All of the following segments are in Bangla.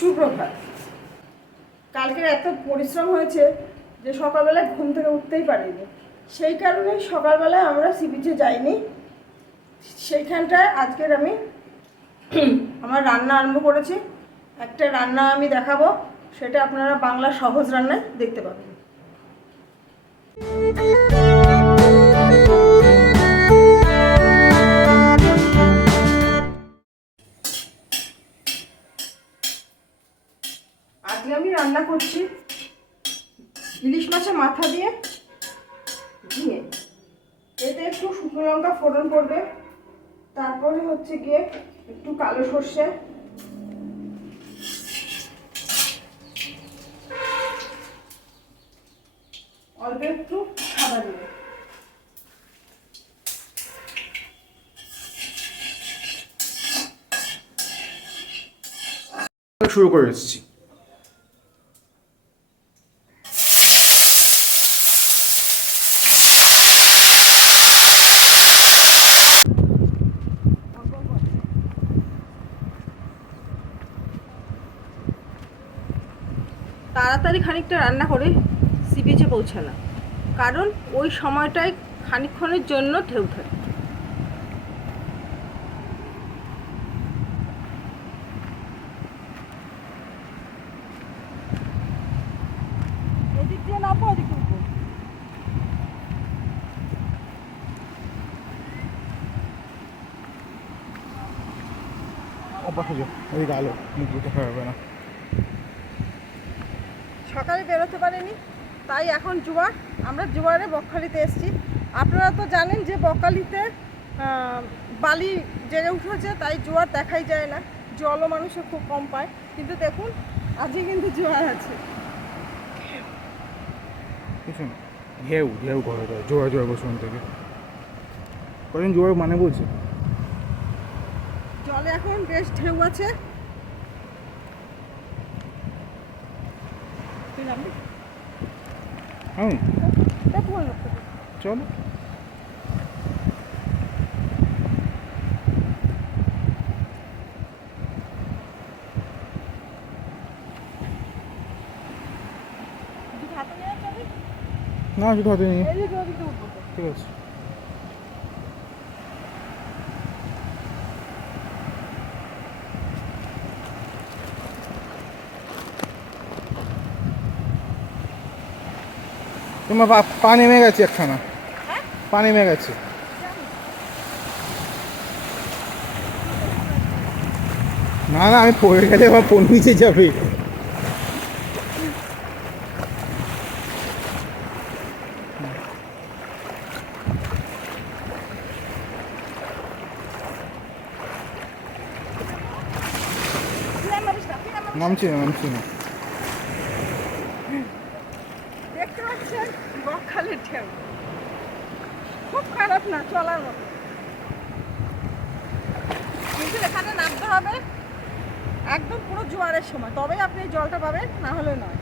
সুপ্রভাত। কালকের এত পরিশ্রম হয়েছে যে সকালবেলায় ঘুম থেকে উঠতেই পারিনি, সেই কারণে সকালবেলায় আমরা সি বিচে যাইনি। সেইখানটায় আজকের আমি আমার রান্না আরম্ভ করেছি। একটা রান্না আমি দেখাবো, সেটা আপনারা বাংলা সহজ রান্নায় দেখতে পাবেন। আজকে আমি রান্না করছি ইলিশ মাছের মাথা দিয়ে ঝিঙে। এতে একটু শুকনো লঙ্কা ফোড়ন করবে, তারপরে হচ্ছে গিয়ে একটু কালো সর্ষে, অল্প একটু সাদা দেবে। শুরু করে এসেছি। তাড়াতাড়ি খানিকটা রান্না করে সি বিচে পৌঁছালাম, কারণ ওই সময়টায় খানিকক্ষণের জন্য ঢেউ থাকে। এদিক দিয়ে নামবো, ওদিক উঠবো। ওদিকে আলো মুখ দেখা যাবে না। সকালে বেরোতে পারিনি, তাই এখন জোয়ার। আমরা জোয়ারে বকখালিতে এসেছি। আপনারা তো জানেন যে বকখালিতে বালি জেগে উঠেছে, তাই জোয়ার দেখাই যায় না, জলও মানুষে খুব কম পায়। কিন্তু দেখুন, আজকে কিন্তু জোয়ার আছে। ঢেউ ঢেউ করে দেয় জোড়া জোড়া বসুন থেকে কদিন জোয়ার মানে বলছে জলে এখন বেশ ঢেউ আছে। হ্যাঁ দেখুন, চলো। না শুধু হাতে নিয়ে ঠিক আছে। তোমার পা নেমে গেছে একখানা, পা নেমে গেছে। না না, আমি পড়ে গেলে আমার ফোন নিচে যাবে। নামছি না নামছি না। দেখতে পাচ্ছেন বকখালির ঢেউ খুব খারাপ না, চলার মতো। কিন্তু এখানে নামতে হবে একদম পুরো জোয়ারের সময়, তবেই আপনি এই জলটা পাবেন, না হলে নয়।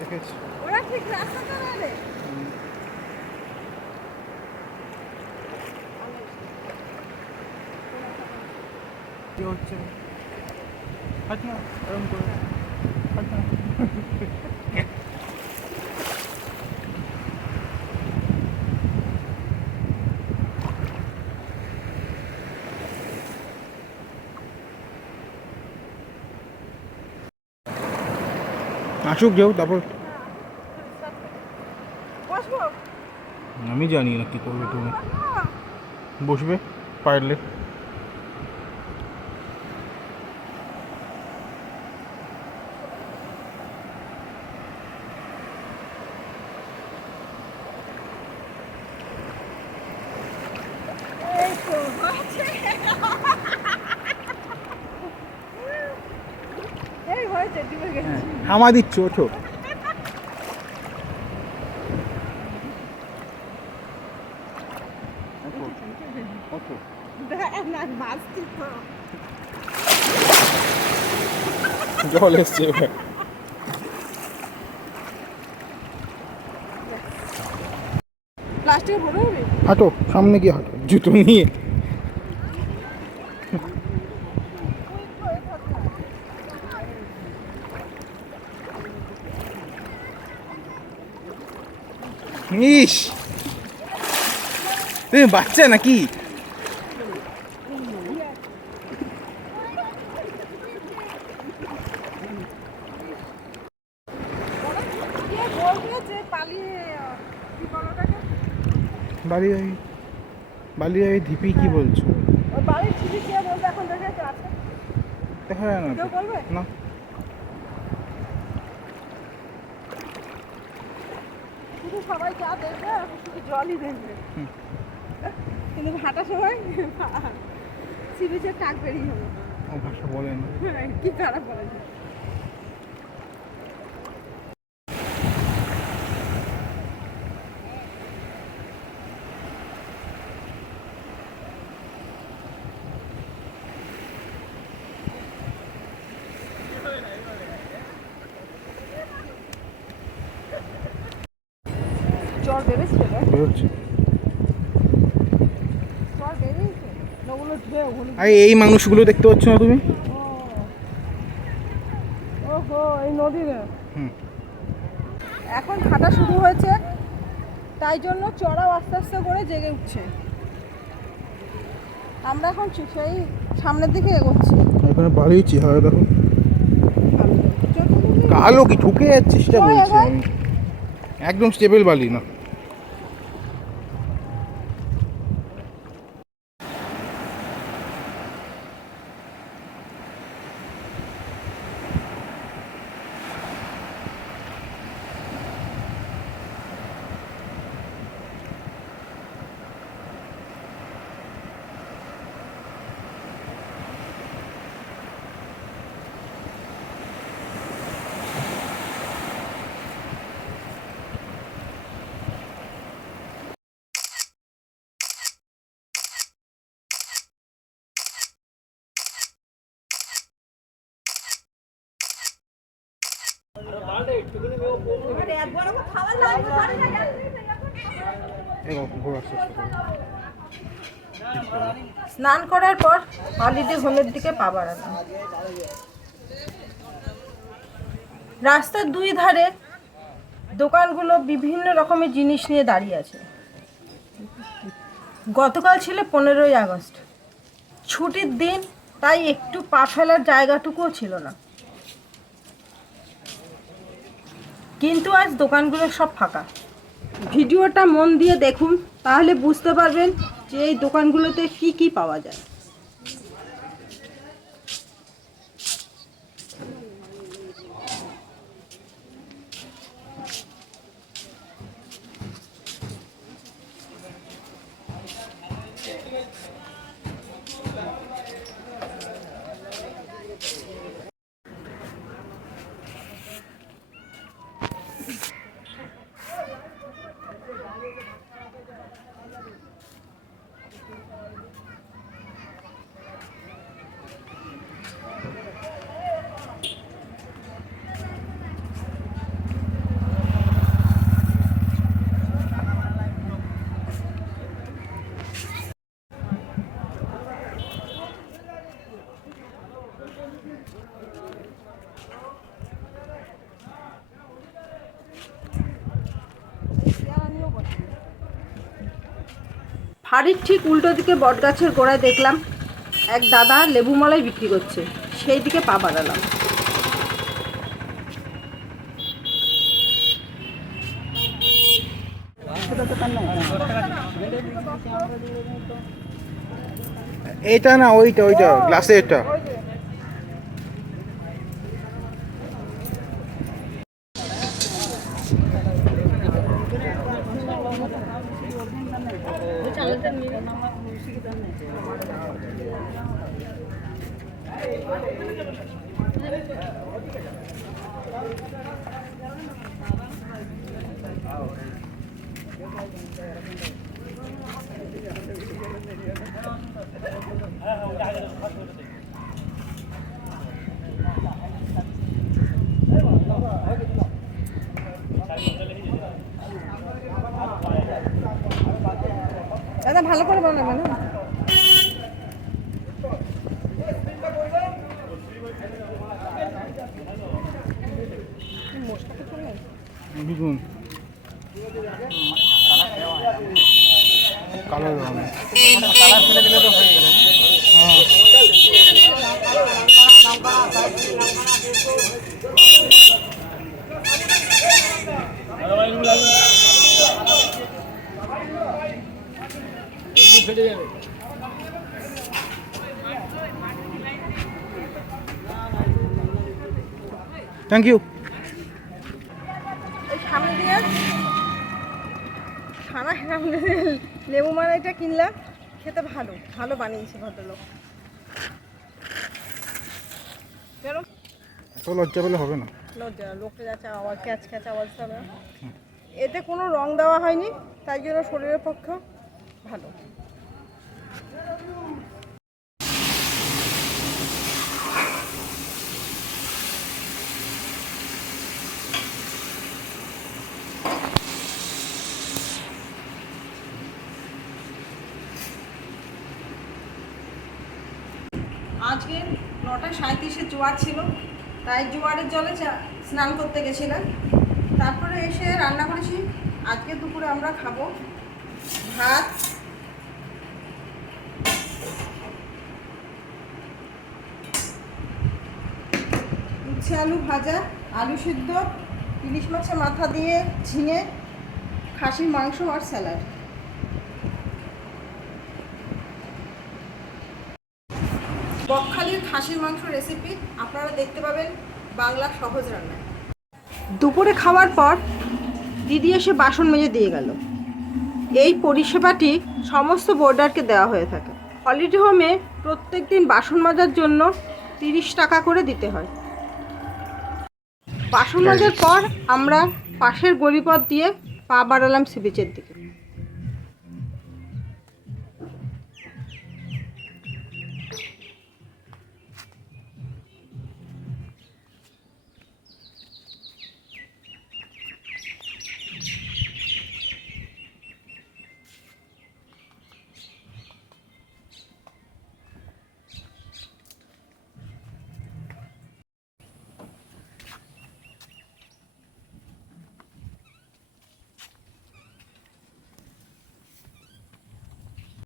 দেখেছি ওরা ঠিক রাস্তা চালাবে। কি হচ্ছে হাট না এরকম করে হাট না। আসুক যাও তারপর বসবো, আমি জানি না কি করবে তুমি। বসবে পারলে। এই তো হয়েছে। এই হয়েছে, ডুবে গেছি। হামা দিচ্ছ ওঠো। জল এসছে এবার। হাঁটো, সামনে গিয়ে হাঁটো জুতো নিয়ে। ইস, তুমি বাচ্চা নাকি? বালিয়াই ধিপি কি বলছো? দেখা যায় না তো। না, শুধু সবাই যা দেখবে শুধু জলই দেখবে, কিন্তু হাঁটার সময় সি বিচের টাক বেরিয়ে হবে। ও ভাষা বলে না। কি খারাপ বলেছে। জ্বর বেড়েছে, বেরোচ্ছে। জ্বর বেড়েছে, ওগুলো ঢেউ। আরে এই মানুষগুলো দেখতে পাচ্ছ না তুমি? ওহো, এই নদীরে হুম। এখন হাঁটা শুরু হয়েছে, তাই জন্য চড়াও আস্তে আস্তে করে জেগে উঠছে। আমরা এখন সেই সামনের দিকে এগোচ্ছি। এখানে বাড়িয়েছি, হয় দেখো কালো কি ঠুকে যাচ্ছে সেটা বলছি আমি। একদম স্টেবল বালি না। স্নান করার পর হলিডে হোমের দিকে পা বাড়ালাম। রাস্তার দুই ধারে দোকানগুলো বিভিন্ন রকমের জিনিস নিয়ে দাঁড়িয়ে আছে। গতকাল ছিল 15ই আগস্ট, ছুটির দিন, তাই একটু পা ফেলার জায়গাটুকুও ছিল না। কিন্তু আজ দোকানগুলো সব ফাঁকা। ভিডিওটা মন দিয়ে দেখুন, তাহলে বুঝতে পারবেন যে এই দোকানগুলোতে কি কি পাওয়া যায়। ফাঁড়ির ঠিক উল্টো দিকে বটগাছের গোড়ায় দেখলাম এক দাদা লেবু মালাই বিক্রি করছে, সেই দিকে পা বাড়ালাম। এটা না, ওইটা ওইটা গ্লাসে এটা। ভালো করে বানাবে না? দেখুন কালো রঙের কালার ফেলে দিলে তো হয়ে গেল। হ্যাঁ থ্যাংক ইউ। এই সামনে দিয়ে সামনে দিয়ে লেবু মালাইটা কিনলাম, খেতে ভালো ভালো বানিয়েছে ভদ্রলোক। কেন এত লজ্জা পেলে হবে না। লজ্জা, লোকটা যাচ্ছে আওয়াজ ক্যাচ ক্যাচ আওয়াজ হবে। এতে কোনো রং দেওয়া হয়নি, তাই জন্য শরীরের পক্ষে ভালো। আজকে 9:37-এ জোয়ার ছিল, তাই জোয়ারের জলে স্নান করতে গেছিলাম। তারপরে এসে রান্না করেছি। আজকে দুপুরে আমরা খাবো ভাত, উচ্ছে আলু ভাজা, আলু সিদ্ধ, ইলিশ মাছের মাথা দিয়ে ঝিঙে, খাসির মাংস আর স্যালাড। বকখালির খাসির মাংস রেসিপি আপনারা দেখতে পাবেন বাংলা সহজ রান্নায়। দুপুরে খাওয়ার পর দিদি এসে বাসন মেজে দিয়ে গেল। এই পরিষেবাটি সমস্ত বোর্ডারকে দেওয়া হয়ে থাকে। হলিডে হোমে প্রত্যেক দিন বাসন মাজার জন্য 30 টাকা করে দিতে হয়। বাসন মাজার পর আমরা পাশের গলিপথ দিয়ে পা বাড়ালাম সি বিচের দিকে।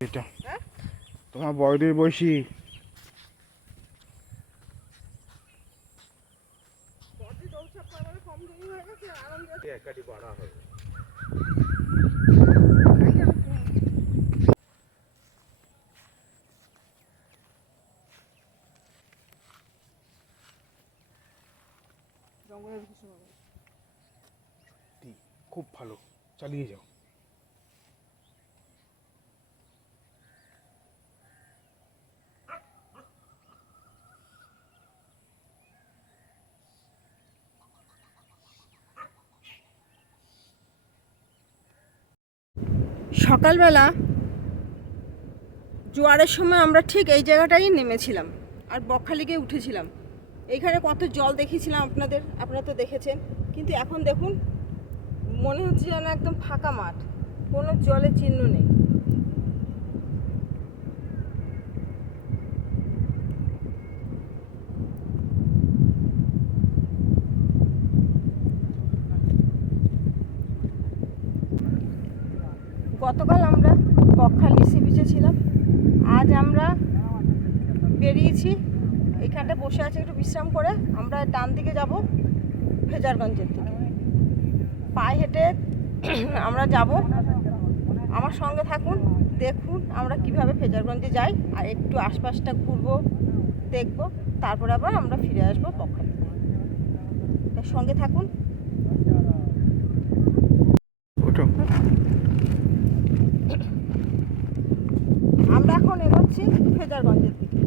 এটা তোমার বড়দের বয়সী খুব ভালো, চালিয়ে যাও। সকালবেলা জোয়ারের সময় আমরা ঠিক এই জায়গাটাই নেমেছিলাম আর বকখালিকে উঠেছিলাম। এইখানে কত জল দেখিয়েছিলাম আপনারা তো দেখেছেন, কিন্তু এখন দেখুন মনে হচ্ছে যেন একদম ফাঁকা মাঠ, কোনো জলের চিহ্ন নেই। গতকাল আমরা বকখালি সি বিচে ছিলাম, আজ আমরা বেরিয়েছি। এখানটা বসে আছে একটু বিশ্রাম করে আমরা ডান দিকে যাব ফেজারগঞ্জের দিকে। পায়ে হেঁটে আমরা যাব, আমার সঙ্গে থাকুন, দেখুন আমরা কিভাবে ফেজারগঞ্জে যাই আর একটু আশপাশটা ঘুরবো দেখবো, তারপরে আবার আমরা ফিরে আসবো বকখালি। তার সঙ্গে থাকুন। ওঠো। আমরা এখন এগোচ্ছি ফেজারগঞ্জের দিকে।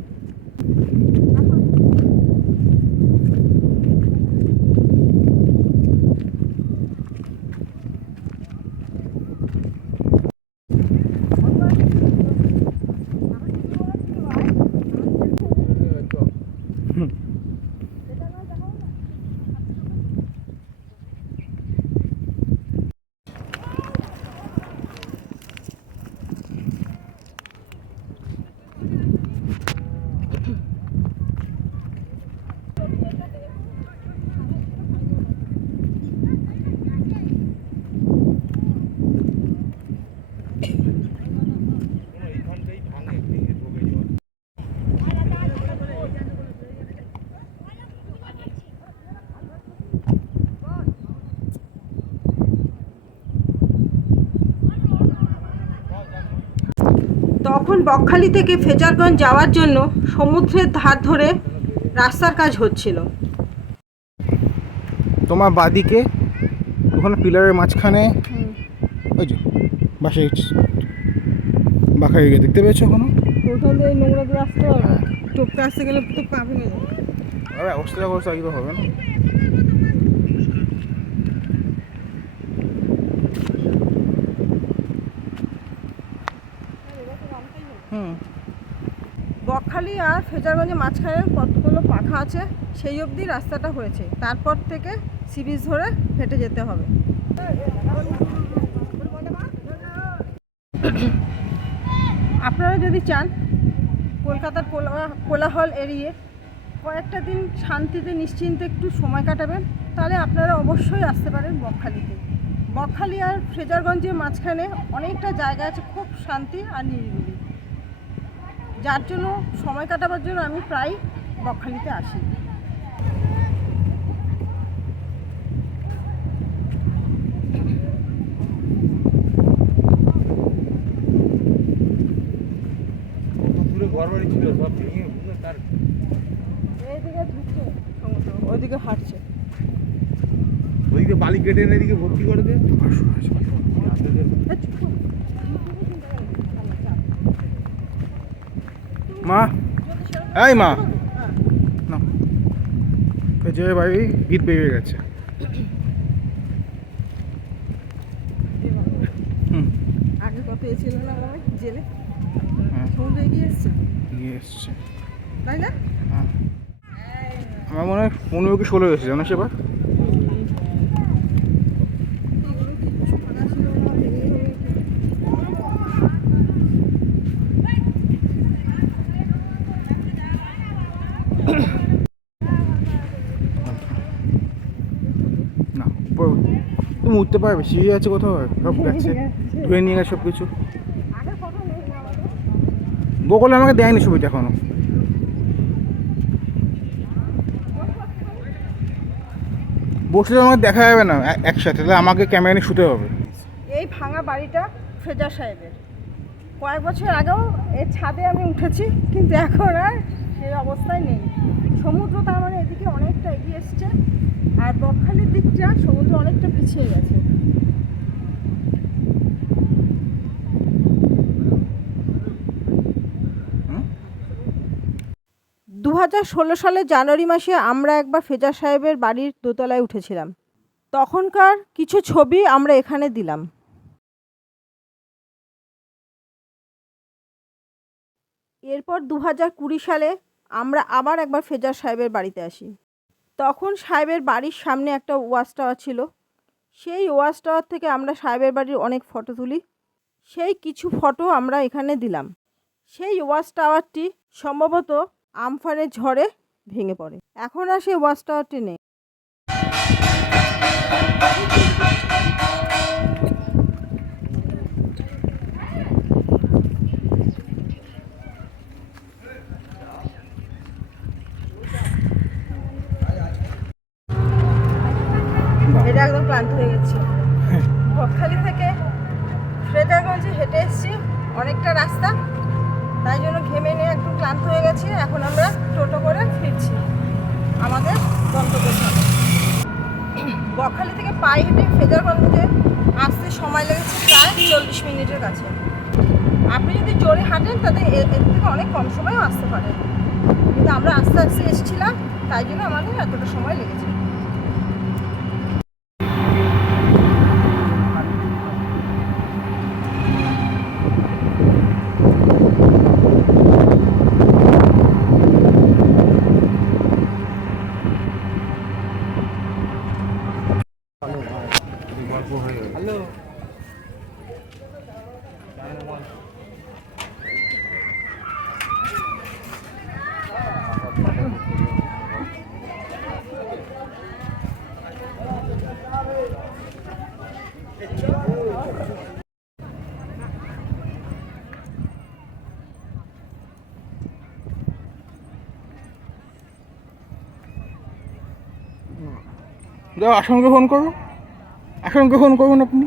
তখন বকখালি থেকে ফেজারগঞ্জ যাওয়ার জন্য সমুদ্রের ধার ধরে রাস্তার কাজ হচ্ছিল। তোমার বাদিকে ওখানে পিলারের মাঝখানে ওই যে বাসে বাঁকা গিয়ে দেখতে পেয়েছো ওখানে? ওখান দিয়ে নোংরা দিয়ে আসতে হবে, টপকে আসতে গেলে তো পা ভেঙে যাবে। অবস্থা করছে আগে তো হবে না। বকখালি আর ফেজারগঞ্জের মাঝখানে কতগুলো পাখা আছে, সেই অবধি রাস্তাটা হয়েছে। তারপর থেকে সি বিচ ধরে হেঁটে যেতে হবে। আপনারা যদি চান কলকাতার কোলাহল এড়িয়ে কয়েকটা দিন শান্তিতে নিশ্চিন্তে একটু সময় কাটাবেন, তাহলে আপনারা অবশ্যই আসতে পারেন বকখালিতে। বকখালি আর ফ্রেজারগঞ্জের মাঝখানে অনেকটা জায়গা আছে, খুব শান্তি আর নিরিবিলি, যার জন্য সময় কাটাবার জন্য আমি প্রায় বকখালিতে আসি। এইদিকে ঢুকছে সমুদ্র, ওইদিকে হাঁটছে। ওইদিকে বালি কেটে এনে এদিকে ভর্তি করে দে। মা, এই মা না, যে বাড়ি গীত বেরিয়ে গেছে। আগে কত এসেছিল না আমার জেলে, হ্যাঁ সমুদ্র এগিয়ে এসছে, এগিয়ে এসছে তাই না? হ্যাঁ, আমার মনে হয় 15 কি 16 এসেছে জানো সেবার। এগুলো কিছু ফাঁকা ছিল না, ভেঙে ভেঙে না তুমি উঠতে পারবে, সিঁড়ি আছে কোথাও, সব গেছে, ধুয়ে নিয়ে গেছে সব কিছু। আগের কথা নেই আমাদের। গোকুলে আমাকে দেয়নি ছবিটা এখনো। বসলে আমাকে দেখা যাবে না একসাথে, তাহলে আমাকে ক্যামেরা নিয়ে শুতে হবে। এই ভাঙা বাড়িটা ফ্রেজার সাহেবের। কয়েক বছর আগেও এর ছাদে আমি উঠেছি, কিন্তু এখন আর সেই অবস্থায় নেই। সমুদ্র তার মানে এদিকে অনেকটা এগিয়ে এসছে, আর বকখালির দিকটা সমুদ্র অনেকটা পিছিয়ে গেছে। হুম? 2016 সালের জানুয়ারি মাসে আমরা একবার ফেজার সাহেবের বাড়ির দোতলায় উঠেছিলাম। তখনকার কিছু ছবি আমরা এখানে দিলাম। এরপর 2020 সালে আমরা আবার একবার ফেজার সাহেবের বাড়িতে আসি। তখন সাহেবের বাড়ির সামনে একটা ওয়াচ টাওয়ার ছিল। সেই ওয়াচ টাওয়ার থেকে আমরা সাহেবের বাড়ির অনেক ফটো তুলি, সেই কিছু ফটো আমরা এখানে দিলাম। সেই ওয়াচ টাওয়ারটি সম্ভবত আমফানের ঝড়ে ভেঙে পড়ে, এখন আর সেই ওয়াচ টাওয়ারটি নেই। এটা একদম ক্লান্ত হয়ে গেছি। বকখালি থেকে ফ্রেজারগঞ্জে হেঁটে এসেছি অনেকটা রাস্তা, তাই জন্য ঘেমে নিয়ে একদম ক্লান্ত হয়ে গেছি। এখন আমরা টোটো করে ফিরছি আমাদের গন্তব্যস্থানে। বকখালি থেকে পায়ে হেঁটে ফ্রেজারগঞ্জে আসতে সময় লেগেছে প্রায় 40 মিনিটের কাছে। আপনি যদি জোরে হাঁটেন তাতে এর থেকে অনেক কম সময়ও আসতে পারেন, কিন্তু আমরা আস্তে আস্তে এসেছিলাম, তাই জন্য আমাদের এতটা সময় লেগেছে। হ্যালো, যাও আসনকে ফোন করো, আসনকে ফোন করুন আপনি।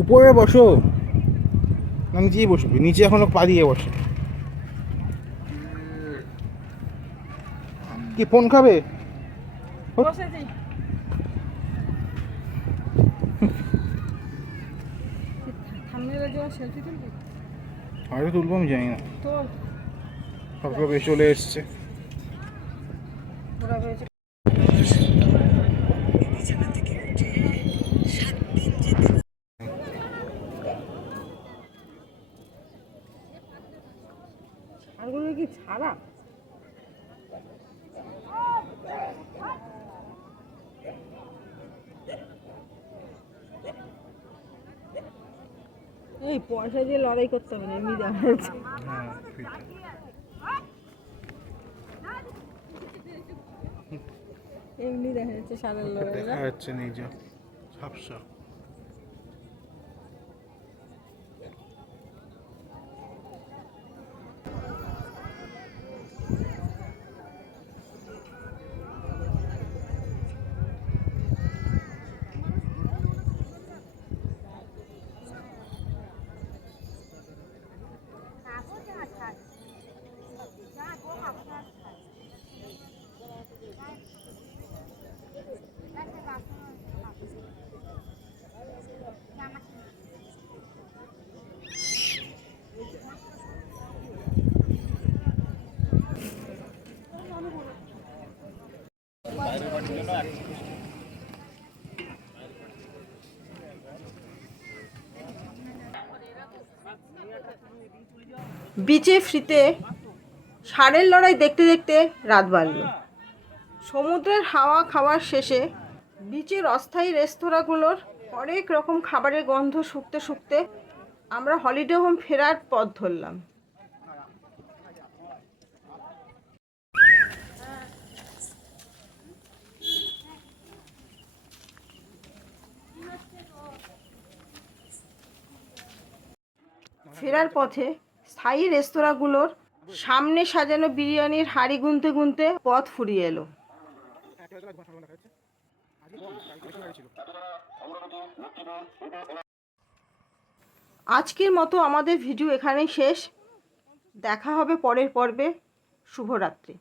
উপরে বসো না, নিচেই বসবি? নিচে এখনো পা দিয়ে বসে। কি ফোন খাবে? বসেছি। থাম্বনেলের জন্য সেলফি তুলবি? আরে তুলবো, আমি জানি না, তোর সবকে চলে এসছে। ঘোরা হয়েছে। ছাড়গুলো কি ছাড়া? এই পয়সা দিয়ে লড়াই করতে হবে না, এমনি দেখা যাচ্ছে। এমনি দেখা যাচ্ছে সারের লড়াই। দেখা যাচ্ছে নিজে ঝাপসা। বিচে ফ্রিতে ষাঁড়ের লড়াই দেখতে দেখতে রাত বাড়ল। সমুদ্রের হাওয়া খাওয়ার শেষে বিচের অস্থায়ী রেস্তোরাঁগুলোর অনেক রকম খাবারের গন্ধ শুকতে শুকতে আমরা হলিডে হোম ফেরার পথ ধরলাম। ফেরার পথে স্থায়ী রেস্তোরাঁগুলোর সামনে সাজানো বিরিয়ানির হাঁড়ি গুনতে গুনতে পথ ফুরিয়ে এলো। আজকের মতো আমাদের ভিডিও এখানেই শেষ। দেখা হবে পরের পর্বে। শুভরাত্রি।